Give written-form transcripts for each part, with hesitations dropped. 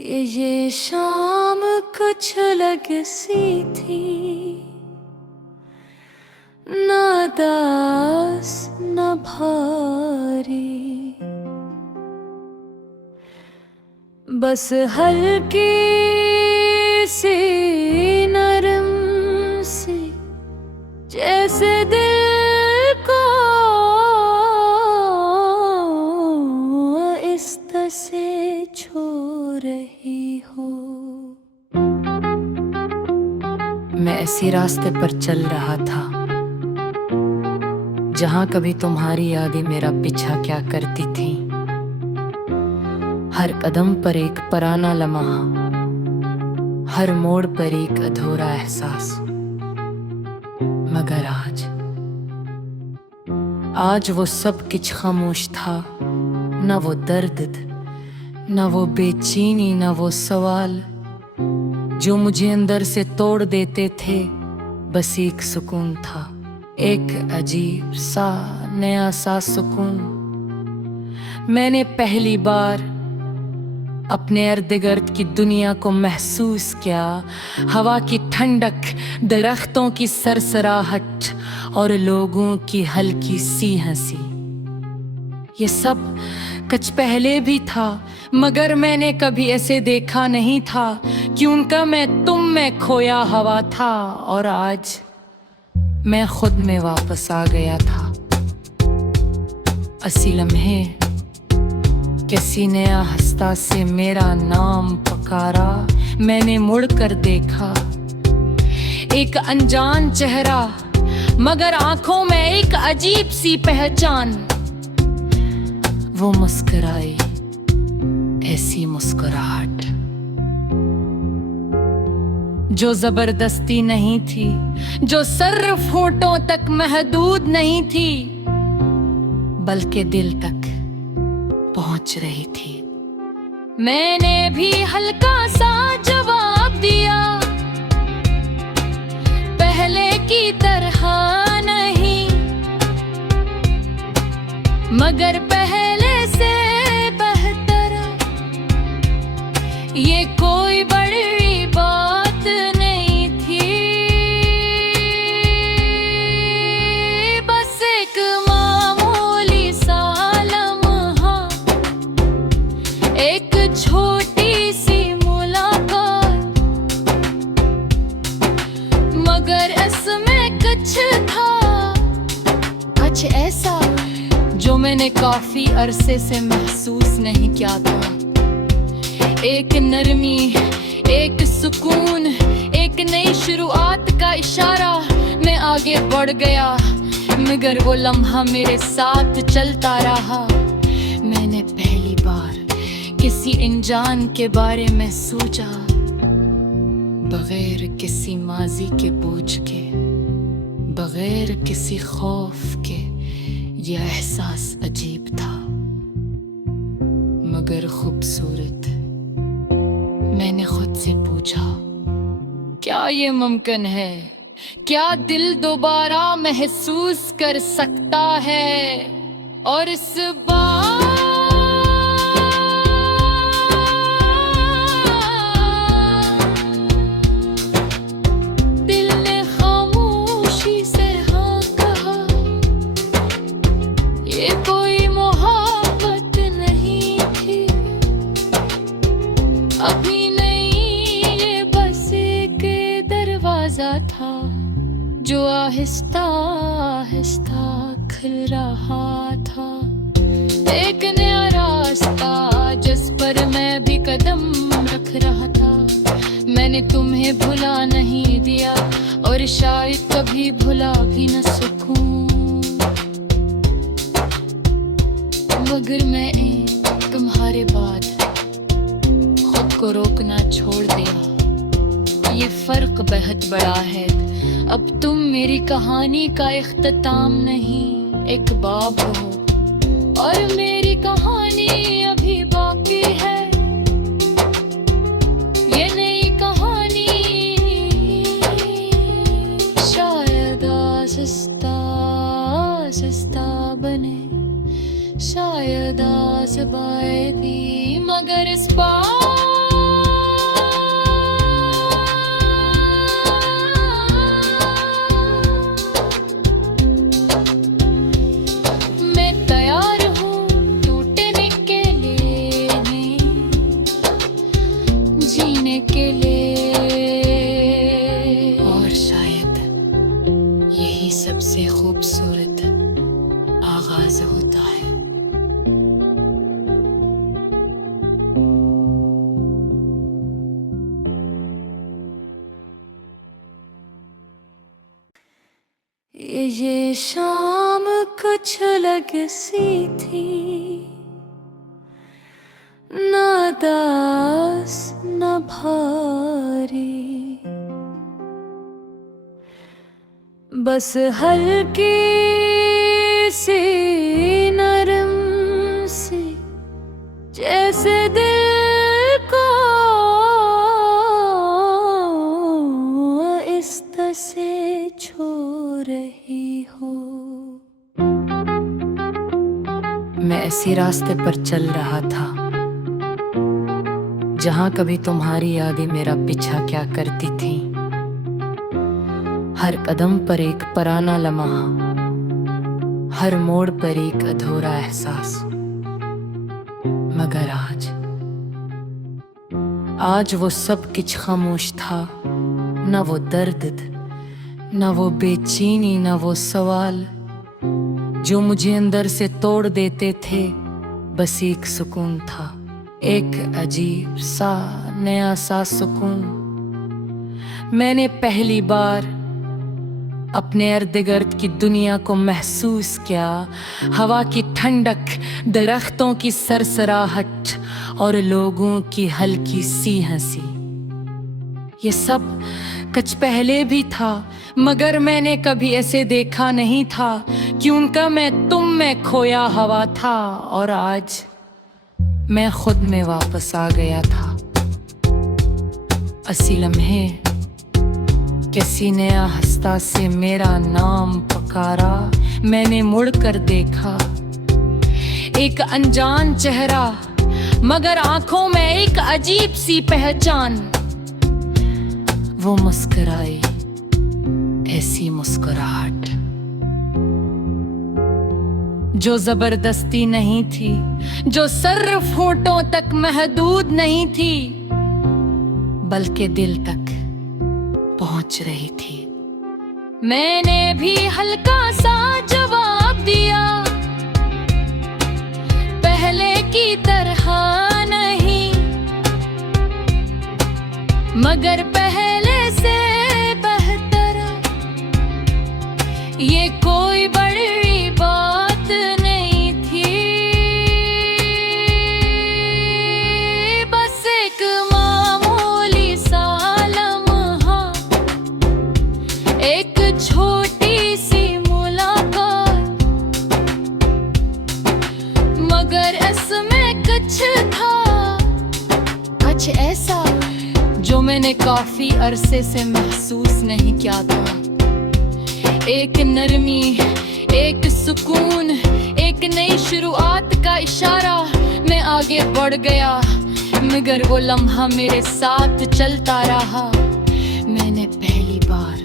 ये शाम कुछ अलग सी थी, न दास न भारी, बस हल्की सी नरम सी, जैसे दिल को इस तरह से छू रही हो। मैं ऐसे रास्ते पर चल रहा था जहां कभी तुम्हारी यादें मेरा पीछा क्या करती थी। हर कदम पर एक पुराना लम्हा, हर मोड़ पर एक अधूरा एहसास। मगर आज वो सब कुछ खामोश था। न वो दर्द, न वो बेचैनी, न वो सवाल जो मुझे अंदर से तोड़ देते थे। बस एक सुकून था, एक अजीब सा नया सा सुकून। मैंने पहली बार अपने इर्द गिर्द की दुनिया को महसूस किया। हवा की ठंडक, दरख्तों की सरसराहट और लोगों की हल्की सी हंसी। ये सब कुछ पहले भी था, मगर मैंने कभी ऐसे देखा नहीं था कि उनका मैं तुम में खोया हवा था। और आज मैं खुद में वापस आ गया था। असी लम्हे किसी नया हस्ता से मेरा नाम पुकारा। मैंने मुड़ कर देखा, एक अनजान चेहरा, मगर आंखों में एक अजीब सी पहचान। वो मुस्कुराई, ऐसी मुस्कुराहट जो जबरदस्ती नहीं थी, जो सिर्फ होठों तक महदूद नहीं थी, बल्कि दिल तक पहुंच रही थी। मैंने भी हल्का सा जवाब दिया, पहले की तरह नहीं, मगर पहले से बेहतर। ये कोई बड़ी बात नहीं थी, बस एक मामूली सा लम्हा, एक छोटी सी मुलाकात, मगर इसमें कुछ था, कुछ ऐसा जो मैंने काफी अरसे से महसूस नहीं किया था। एक नरमी, एक सुकून, एक नई शुरुआत का इशारा। मैं आगे बढ़ गया, मगर वो लम्हा मेरे साथ चलता रहा। मैंने पहली बार किसी अनजान के बारे में सोचा, बगैर किसी माजी के बोझ के, बगैर किसी खौफ के। ये एहसास अजीब था, मगर खूबसूरत। मैंने खुद से पूछा, क्या ये मुमकिन है? क्या दिल दोबारा महसूस कर सकता है? और इस बार दिल ने खामोशी से हाँ कहा। ये कोई मोहब्बत नहीं थी अभी, था जो आहिस्ता आहिस्ता खुल रहा था। एक नया रास्ता जिस पर मैं भी कदम रख रहा था। मैंने तुम्हें भुला नहीं दिया और शायद कभी भुला भी न सकूं, मगर मैं तुम्हारे बाद खुद को रोकना छोड़ दिया। ये फर्क बेहद बड़ा है, अब तुम मेरी कहानी का इख्तिताम नहीं, एक बाब हो और मेरी कहानी अभी बाकी है। ये नई कहानी शायद आहिस्ता आहिस्ता बने, शायद आज़बाए थी, मगर इस बार ये शाम कुछ अलग सी थी, ना दास न भारी, बस हल्की सी नरम सी, जैसे दिल को इस तरह से छू रही हो। मैं ऐसे रास्ते पर चल रहा था जहां कभी तुम्हारी यादें मेरा पीछा क्या करती थी। हर कदम पर एक पुराना लम्हा, हर मोड़ पर एक अधूरा एहसास। मगर आज वो सब कुछ खामोश था, न वो दर्द, न वो बेचैनी, न वो सवाल जो मुझे अंदर से तोड़ देते थे। बस एक सुकून था, एक अजीब सा नया सा सुकून। मैंने पहली बार अपने इर्द गिर्द की दुनिया को महसूस किया। हवा की ठंडक, दरख्तों की सरसराहट और लोगों की हल्की सी हंसी। ये सब कुछ पहले भी था, मगर मैंने कभी ऐसे देखा नहीं था कि उनका मैं तुम में खोया हवा था। और आज मैं खुद में वापस आ गया था। अस्सी लम्हे किसी ने आहिस्ता से मेरा नाम पुकारा। मैंने मुड़कर देखा, एक अनजान चेहरा, मगर आंखों में एक अजीब सी पहचान। वो मुस्कुराई, ऐसी मुस्कुराहट जो जबरदस्ती नहीं थी, जो सिर्फ होठों तक महदूद नहीं थी, बल्कि दिल तक पहुंच रही थी। मैंने भी हल्का सा जवाब दिया, पहले की तरह नहीं, मगर पहले से बेहतर। ये कोई बड़ी बात नहीं थी, बस एक मामूली सा लम्हा, एक छोटी सी मुलाकात। मगर इसमें कुछ था, कुछ ऐसा जो मैंने काफी अरसे से महसूस नहीं किया था। एक नरमी, एक सुकून, एक नई शुरुआत का इशारा। मैं आगे बढ़ गया, मगर वो लम्हा मेरे साथ चलता रहा। मैंने पहली बार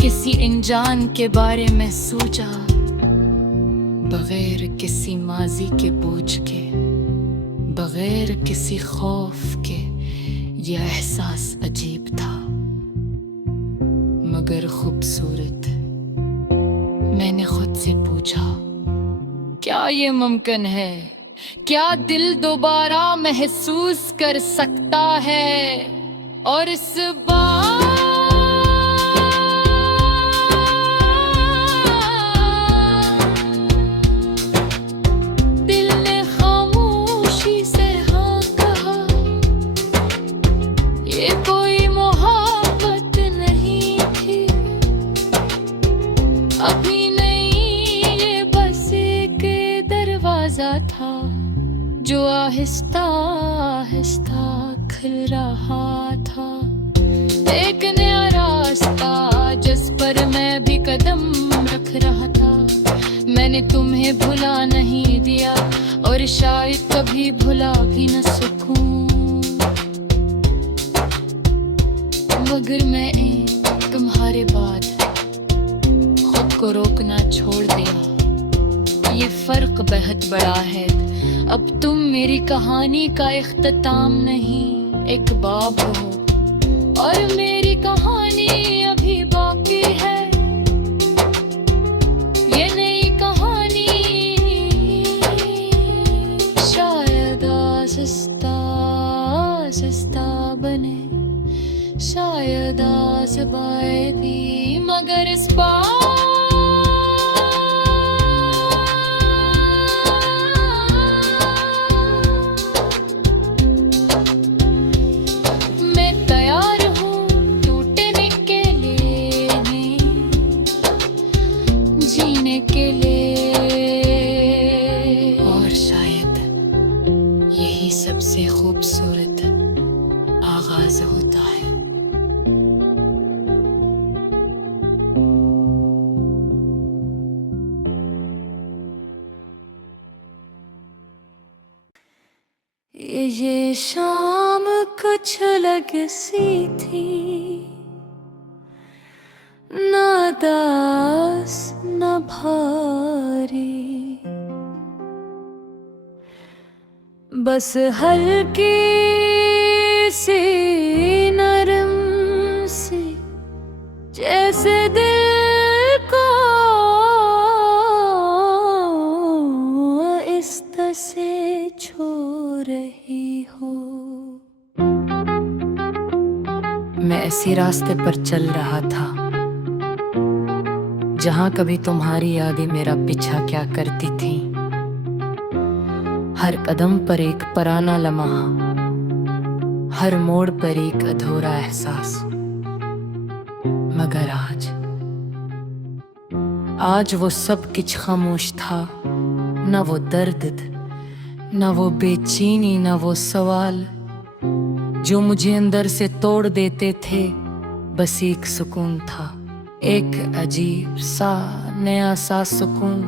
किसी अनजान के बारे में सोचा, बगैर किसी माजी के बोझ के, बगैर किसी खौफ के। ये एहसास अजीब था, मगर खूबसूरत। मैंने खुद से पूछा, क्या ये मुमकिन है? क्या दिल दोबारा महसूस कर सकता है? और इस बार दिल ने खामोशी से हाँ कहा। ये कोई मोहब्बत नहीं थी अभी, था जो आहिस्ता आहिस्ता खुल रहा था। एक नया रास्ता जिस पर मैं भी कदम रख रहा था। मैंने तुम्हें भुला नहीं दिया और शायद कभी भुला भी न सकूं, मगर मैंने तुम्हारे बाद खुद को रोकना छोड़ दिया। ये फर्क बहुत बड़ा है, अब तुम मेरी कहानी का इख्तिताम नहीं, एक बाब हो और मेरी कहानी अभी बाकी है। ये नई कहानी शायद आहिस्ता आहिस्ता बने, शायद आज़बाए भी, मगर इस बार आगाज होता है। ये शाम कुछ अलग सी थी, ना दास न भारी, बस हल्की सी नरम सी, जैसे दिल को इस तरह से छू रही हो। मैं ऐसे रास्ते पर चल रहा था जहां कभी तुम्हारी यादें मेरा पीछा क्या करती थी। हर कदम पर एक पुराना लम्हा, हर मोड़ पर एक अधूरा एहसास। मगर आज वो सब कुछ खामोश था। न वो दर्द, न वो बेचैनी, न वो सवाल जो मुझे अंदर से तोड़ देते थे। बस एक सुकून था, एक अजीब सा नया सा सुकून।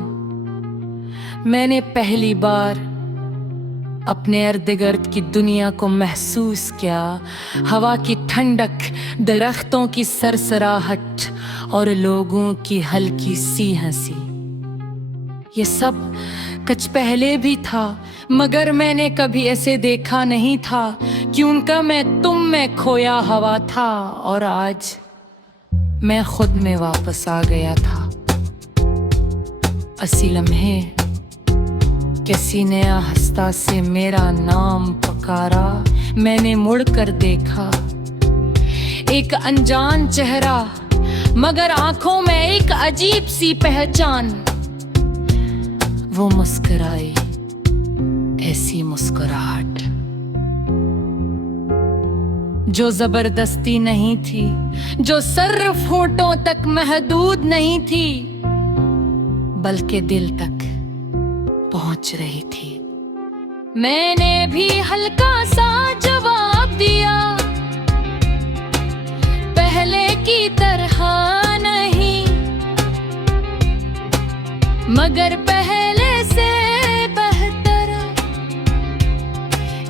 मैंने पहली बार अपने इर्द गिर्द की दुनिया को महसूस किया। हवा की ठंडक, दरख्तों की सरसराहट और लोगों की हल्की सी हंसी। ये सब कुछ पहले भी था, मगर मैंने कभी ऐसे देखा नहीं था कि उनका मैं तुम में खोया हवा था। और आज मैं खुद में वापस आ गया था। असी लम्हे किसी ने आहिस्ता से मेरा नाम पुकारा। मैंने मुड़कर देखा, एक अनजान चेहरा, मगर आंखों में एक अजीब सी पहचान। वो मुस्कुराई, ऐसी मुस्कुराहट जो जबरदस्ती नहीं थी, जो सिर्फ होठों तक महदूद नहीं थी, बल्कि दिल तक पहुंच रही थी। मैंने भी हल्का सा जवाब दिया, पहले की तरह नहीं, मगर पहले से बेहतर।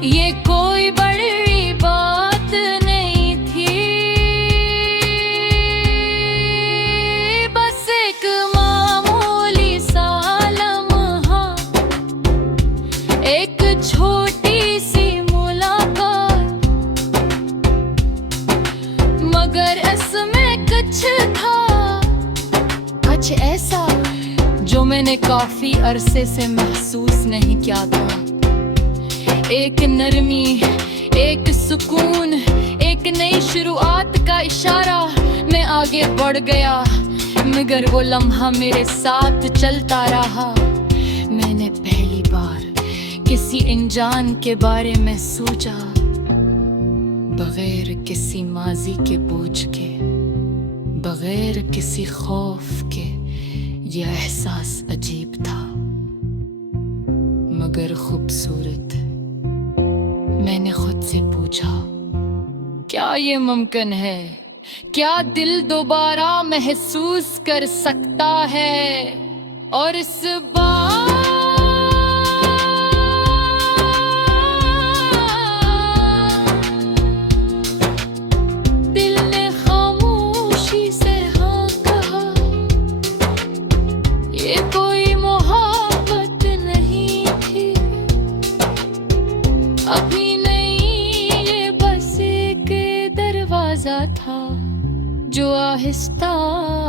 ये कोई बड़ी बात नहीं थी, बस एक मामूली सा लम्हा, एक छोटी सी मुलाकात। मगर इसमें कुछ था, कुछ ऐसा जो मैंने काफी अरसे से महसूस नहीं किया था। एक नरमी, एक सुकून, एक नई शुरुआत का इशारा। मैं आगे बढ़ गया, मगर वो लम्हा मेरे साथ चलता रहा। मैंने पहली बार किसी अनजान के बारे में सोचा, बगैर किसी माजी के बोझ के, बगैर किसी खौफ के। ये एहसास अजीब था, मगर खूबसूरत। मैंने खुद से पूछा, क्या ये मुमकिन है? क्या दिल दोबारा महसूस कर सकता है? और इस बार दिल ने खामोशी से हाँ कहा। ये कोई मोहब्बत नहीं थी अभी, था जो आहिस्ता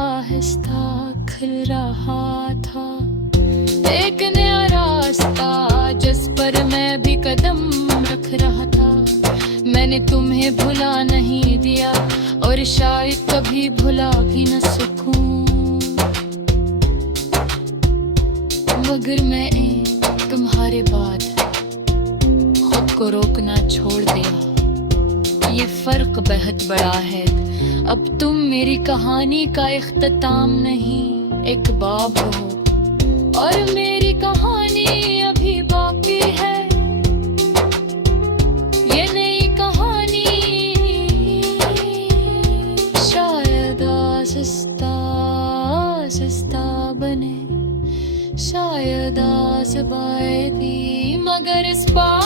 आहिस्ता खुल रहा था। एक नया रास्ता जिस पर मैं भी कदम रख रहा था। मैंने तुम्हें भुला नहीं दिया और शायद कभी भुला भी न सकूं, मगर मैंने तुम्हारे बाद खुद को रोकना छोड़ दिया। ये फर्क बहुत बड़ा है, अब तुम मेरी कहानी का इख्तिताम नहीं, एक बाब हो, और मेरी कहानी अभी बाकी है। ये नई कहानी दबाए दी, मगर इस बार